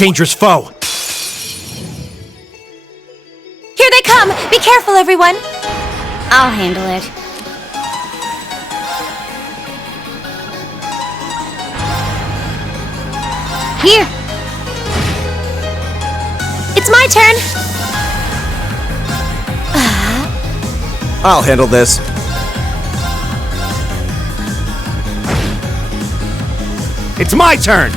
dangerous foe. Here they come! Be careful, everyone! I'll handle it. Here! It's my turn! I'll handle this. It's my turn!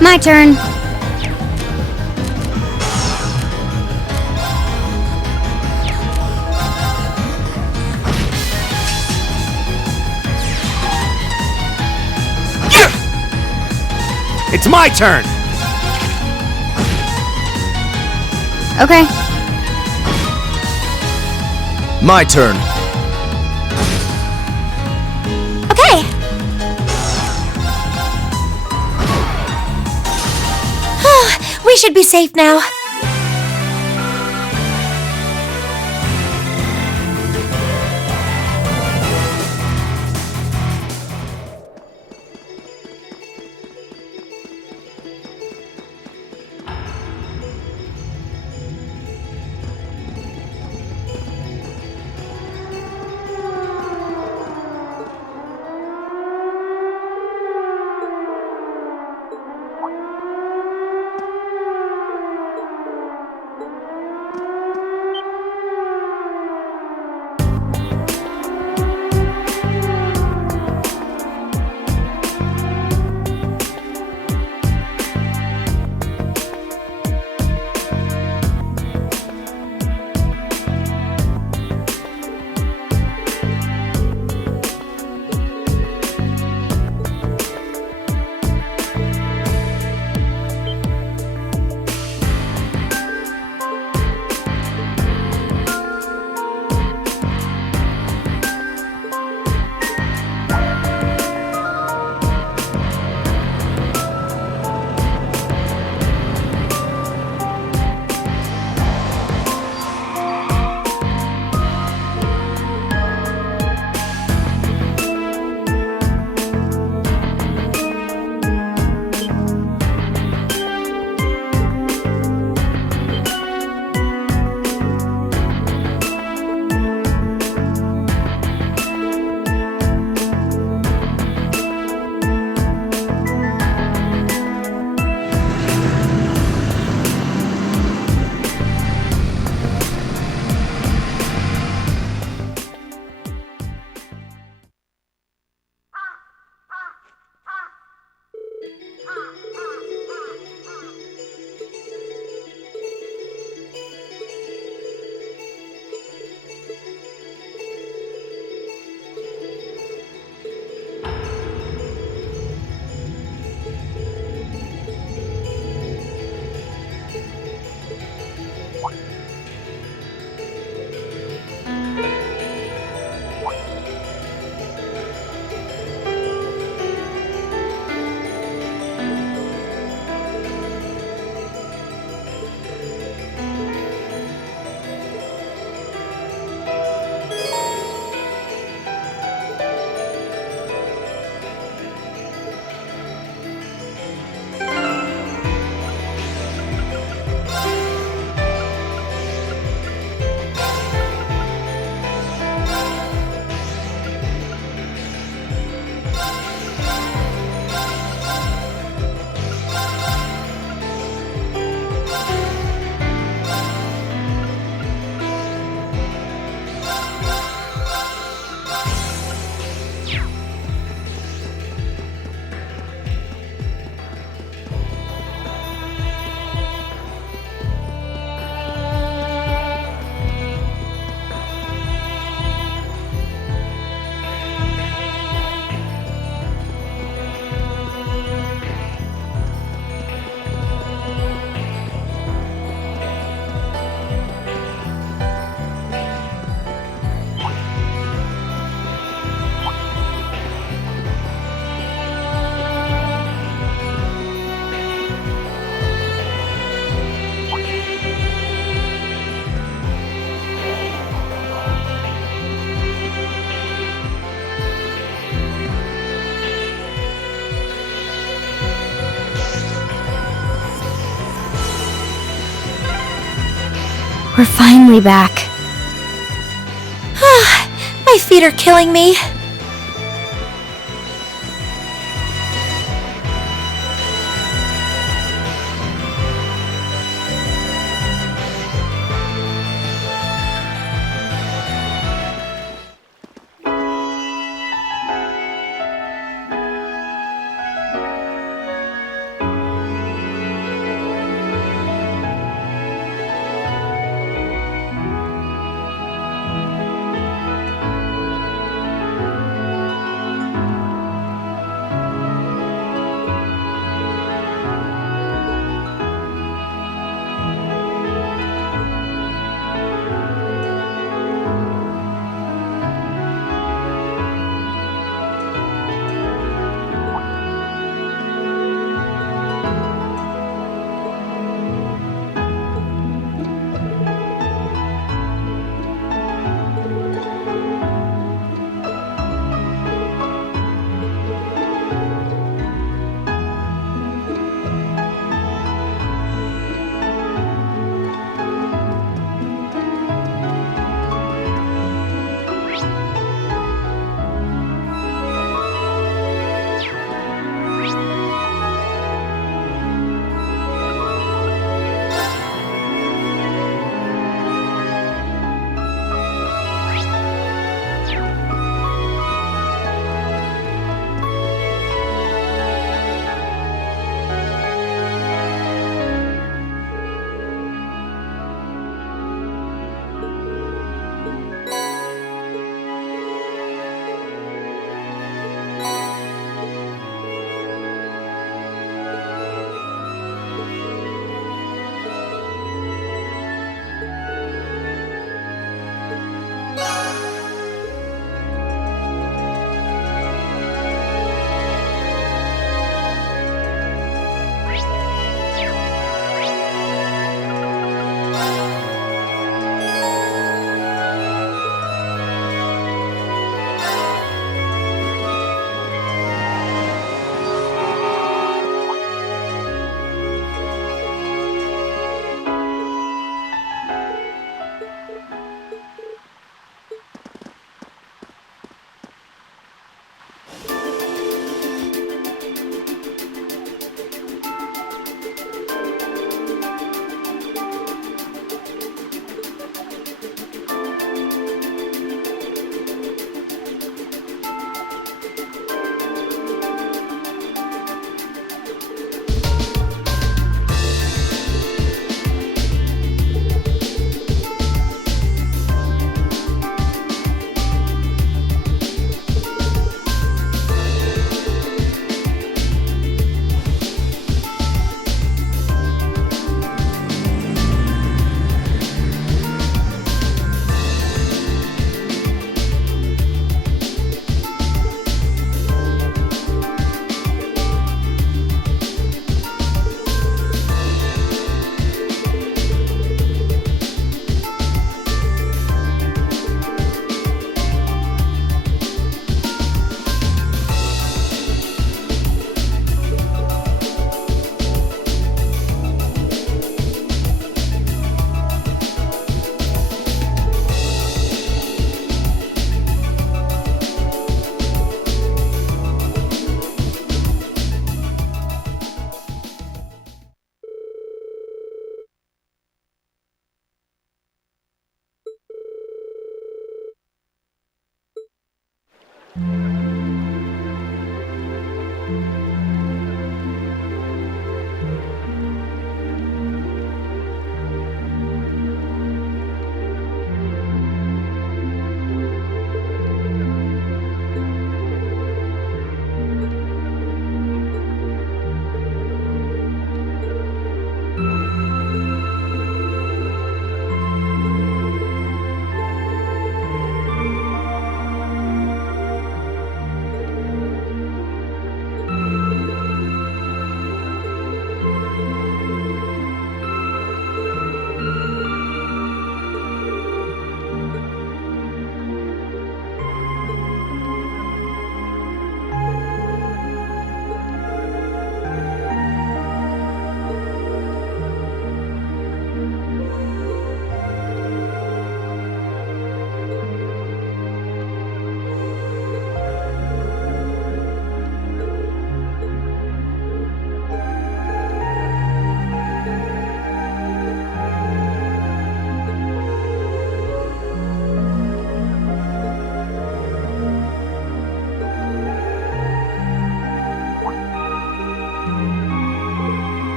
My turn. It's my turn! Okay. My turn. Okay! We should be safe now. We're finally back. My feet are killing me.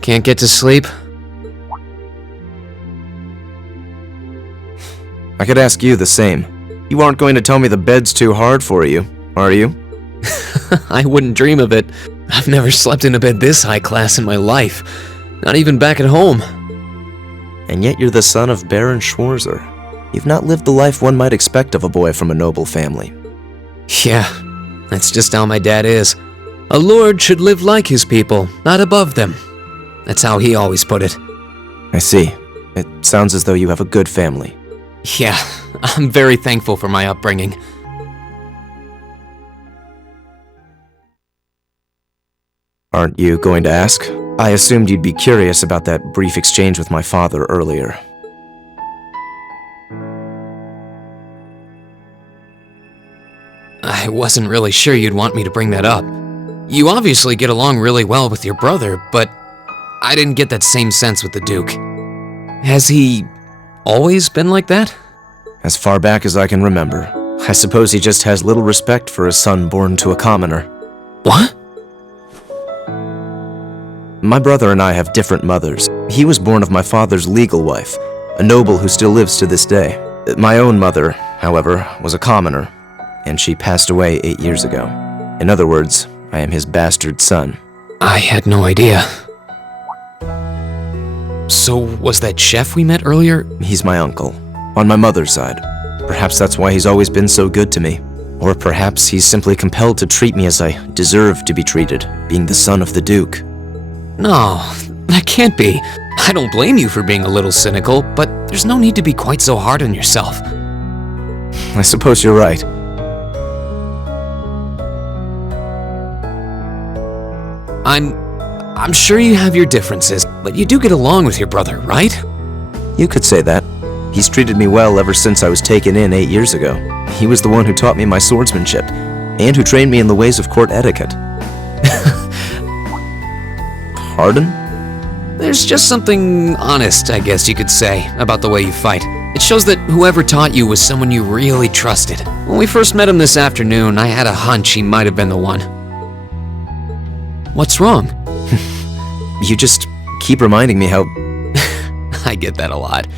Can't get to sleep? I could ask you the same. You aren't going to tell me the bed's too hard for you, are you? I wouldn't dream of it. I've never slept in a bed this high class in my life. Not even back at home. And yet you're the son of Baron Schwarzer. You've not lived the life one might expect of a boy from a noble family. Yeah, that's just how my dad is. A lord should live like his people, not above them. That's how he always put it. I see. It sounds as though you have a good family. Yeah, I'm very thankful for my upbringing. Aren't you going to ask? I assumed you'd be curious about that brief exchange with my father earlier. I wasn't really sure you'd want me to bring that up. You obviously get along really well with your brother, but I didn't get that same sense with the Duke. Has he always been like that? As far back as I can remember. I suppose he just has little respect for a son born to a commoner. What? My brother and I have different mothers. He was born of my father's legal wife, a noble who still lives to this day. My own mother, however, was a commoner, and she passed away 8 years ago. In other words, I am his bastard son. I had no idea. So, was that chef we met earlier? He's my uncle, on my mother's side. Perhaps that's why he's always been so good to me. Or perhaps he's simply compelled to treat me as I deserve to be treated, being the son of the Duke. No, that can't be. I don't blame you for being a little cynical, but there's no need to be quite so hard on yourself. I suppose you're right. I'm sure you have your differences, but you do get along with your brother, right? You could say that. He's treated me well ever since I was taken in 8 years ago. He was the one who taught me my swordsmanship, and who trained me in the ways of court etiquette. Pardon? There's just something honest, I guess you could say, about the way you fight. It shows that whoever taught you was someone you really trusted. When we first met him this afternoon, I had a hunch he might have been the one. What's wrong? You just keep reminding me how... I get that a lot.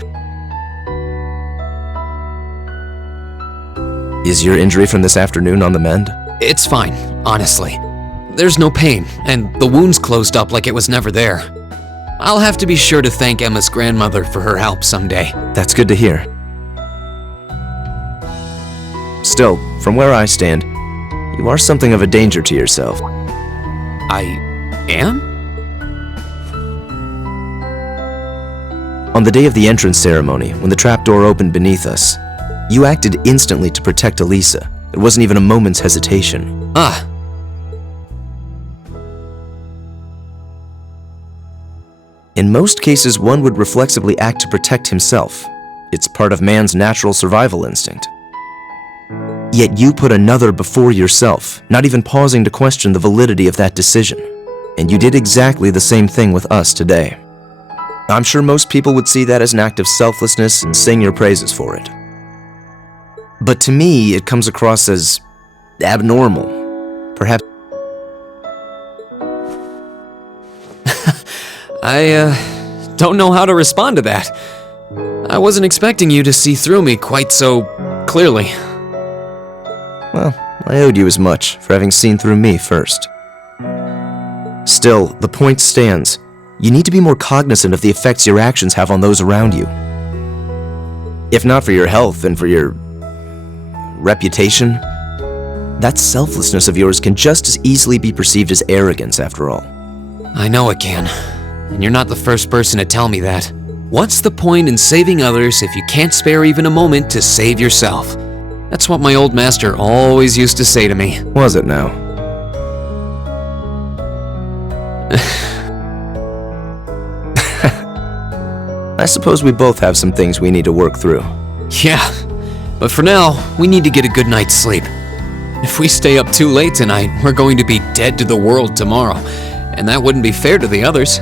Is your injury from this afternoon on the mend? It's fine, honestly. There's no pain, and the wound's closed up like it was never there. I'll have to be sure to thank Emma's grandmother for her help someday. That's good to hear. Still, from where I stand, you are something of a danger to yourself. I am? On the day of the entrance ceremony, when the trapdoor opened beneath us, you acted instantly to protect Elisa. There wasn't even a moment's hesitation. Ah. In most cases, one would reflexively act to protect himself. It's part of man's natural survival instinct. Yet you put another before yourself, not even pausing to question the validity of that decision. And you did exactly the same thing with us today. I'm sure most people would see that as an act of selflessness and sing your praises for it. But to me, it comes across as abnormal. Perhaps... I don't know how to respond to that. I wasn't expecting you to see through me quite so clearly. Well, I owed you as much for having seen through me first. Still, the point stands. You need to be more cognizant of the effects your actions have on those around you. If not for your health, then for your reputation. That selflessness of yours can just as easily be perceived as arrogance, after all. I know it can, and you're not the first person to tell me that. What's the point in saving others if you can't spare even a moment to save yourself? That's what my old master always used to say to me. Was it now? I suppose we both have some things we need to work through. Yeah, but for now, we need to get a good night's sleep. If we stay up too late tonight, we're going to be dead to the world tomorrow, and that wouldn't be fair to the others.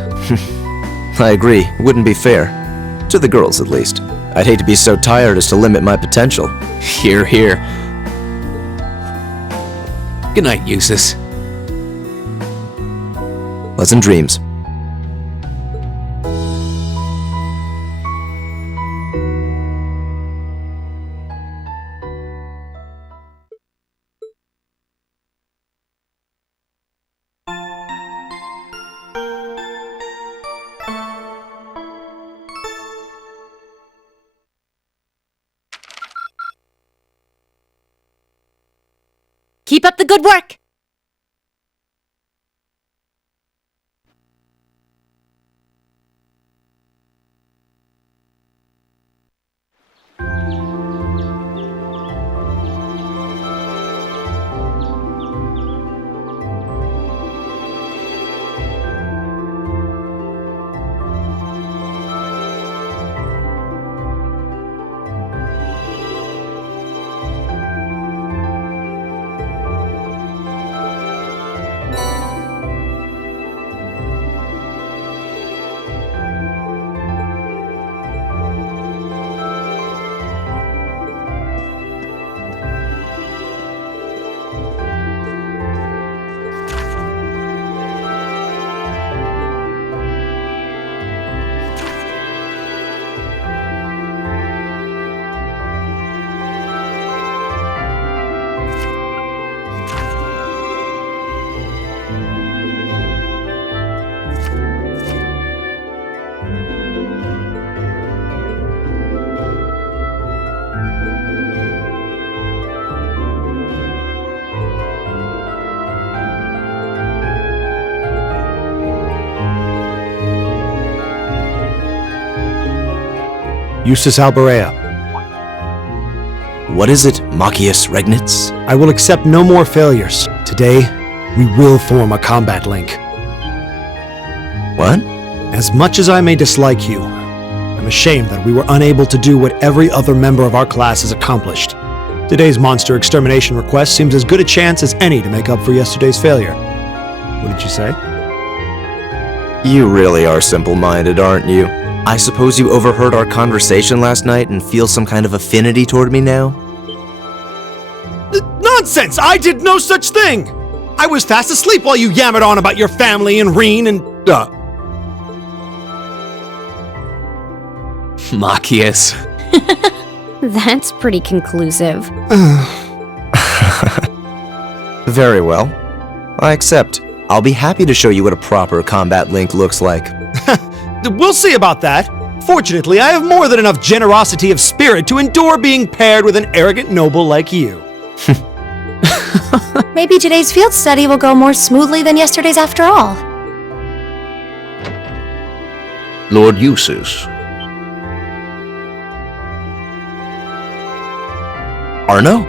I agree, it wouldn't be fair. To the girls, at least. I'd hate to be so tired as to limit my potential. Hear, hear. Good night, Eustace. Pleasant dreams. Keep up the good work! Eustace Albarea, What is it, Machias Regnitz? I will accept no more failures. Today, we will form a combat link. What? As much as I may dislike you, I'm ashamed that we were unable to do what every other member of our class has accomplished. Today's monster extermination request seems as good a chance as any to make up for yesterday's failure. What did you say? You really are simple-minded, aren't you? I suppose you overheard our conversation last night and feel some kind of affinity toward me now? Nonsense! I did no such thing! I was fast asleep while you yammered on about your family and Reen and, Machias. That's pretty conclusive. Very well. I accept. I'll be happy to show you what a proper combat link looks like. We'll see about that. Fortunately, I have more than enough generosity of spirit to endure being paired with an arrogant noble like you. Maybe today's field study will go more smoothly than yesterday's after all. Lord Eustace. Arno?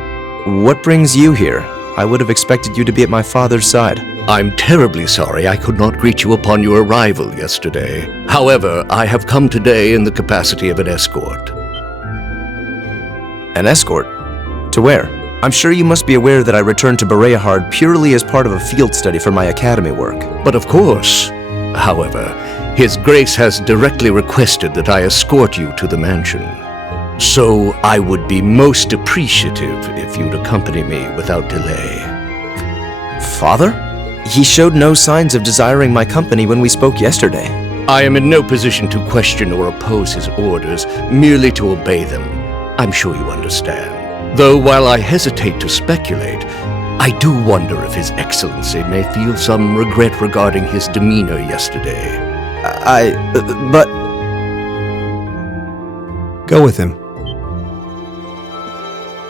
What brings you here? I would have expected you to be at my father's side. I'm terribly sorry I could not greet you upon your arrival yesterday. However, I have come today in the capacity of an escort. An escort? To where? I'm sure you must be aware that I returned to Bareahard purely as part of a field study for my academy work. But of course, however, His Grace has directly requested that I escort you to the mansion. So I would be most appreciative if you'd accompany me without delay. Father? He showed no signs of desiring my company when we spoke yesterday. I am in no position to question or oppose his orders, merely to obey them. I'm sure you understand. Though while I hesitate to speculate, I do wonder if His Excellency may feel some regret regarding his demeanor yesterday. But... Go with him.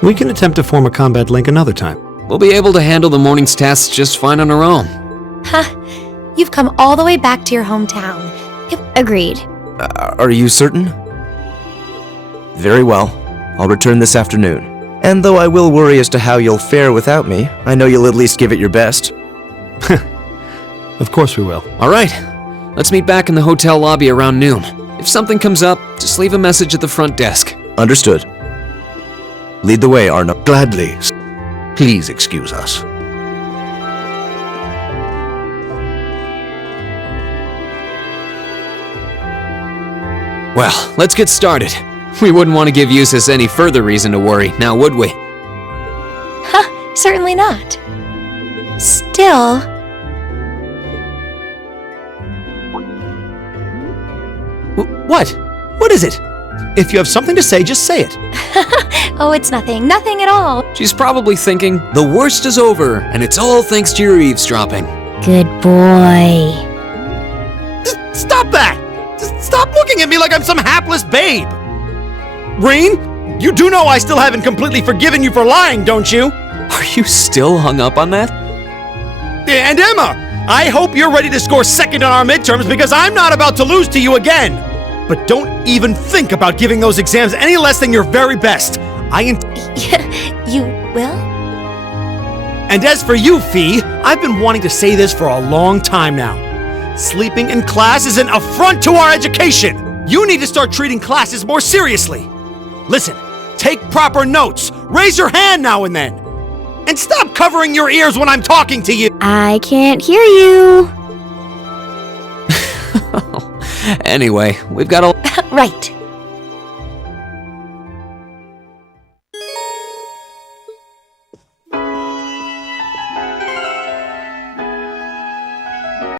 We can attempt to form a combat link another time. We'll be able to handle the morning's tasks just fine on our own. Huh. You've come all the way back to your hometown. Agreed. Are you certain? Very well. I'll return this afternoon. And though I will worry as to how you'll fare without me, I know you'll at least give it your best. Of course we will. All right, let's meet back in the hotel lobby around noon. If something comes up, just leave a message at the front desk. Understood. Lead the way, Arno. Gladly. Please excuse us. Well, let's get started. We wouldn't want to give Eustace any further reason to worry, now would we? Certainly not. Still... What? What is it? If you have something to say, just say it. Oh, it's nothing. Nothing at all. She's probably thinking, the worst is over, and it's all thanks to your eavesdropping. Good boy. Just stop that! Just stop looking at me like I'm some hapless babe! Rain, you do know I still haven't completely forgiven you for lying, don't you? Are you still hung up on that? And Emma, I hope you're ready to score second on our midterms because I'm not about to lose to you again. But don't even think about giving those exams any less than your very best. You will? And as for you, Fee, I've been wanting to say this for a long time now. Sleeping in class is an affront to our education. You need to start treating classes more seriously. Listen, take proper notes, raise your hand now and then, and stop covering your ears when I'm talking to you. I can't hear you. Anyway, we've got a... Right.